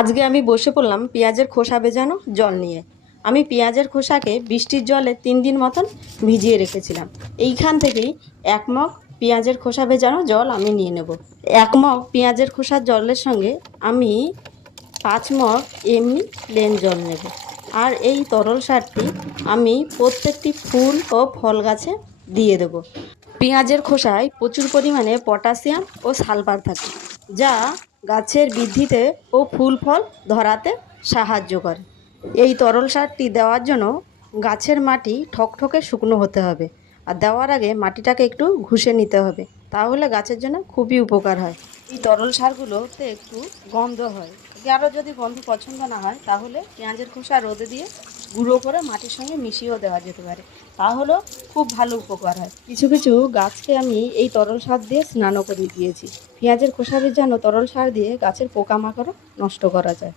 আজকে আমি বসে পড়লাম পেঁয়াজের খোসা ভেজানো জল নিয়ে। আমি পেঁয়াজের খোসাকে বৃষ্টির জলে 3 দিন মতন ভিজিয়ে রেখেছিলাম। এইখান থেকেই 1 মগ পেঁয়াজের খোসা ভেজানো জল আমি নিয়ে নেব। 1 মগ পেঁয়াজের খোসার জলের সঙ্গে আমি 5 মগ এমনি প্লেন জল নেব। আর এই তরল সারটি আমি প্রত্যেকটি ফুল ও ফল গাছে দিয়ে দেব। পেঁয়াজের খোসায় প্রচুর পরিমাণে পটাশিয়াম ও সালফার থাকে, যা গাছের বৃদ্ধিতে ও ফুল ফল ধরাতে সাহায্য করে। এই তরল সারটি দেওয়ার জন্য গাছের মাটি ঠকঠকে শুকনো হতে হবে, আর দেওয়ার আগে মাটিটাকে একটু ঘষে নিতে হবে, তাহলে গাছের জন্য খুবই উপকার হয়। এই তরল সারগুলোতে একটু গন্ধ হয়, কারো যদি গন্ধ পছন্দ না হয় তাহলে পেঁয়াজের খোসা রোদে দিয়ে গুঁড়ো করে মাটির সঙ্গে মিশিয়েও দেওয়া যেতে পারে, তাহলেও খুব ভালো উপকার হয়। কিছু কিছু গাছকে আমি এই তরল সার দিয়ে স্নানও করে দিয়েছি। পেঁয়াজের খোসা ভেজানো তরল সার দিয়ে গাছের পোকামাকড়ও নষ্ট করা যায়।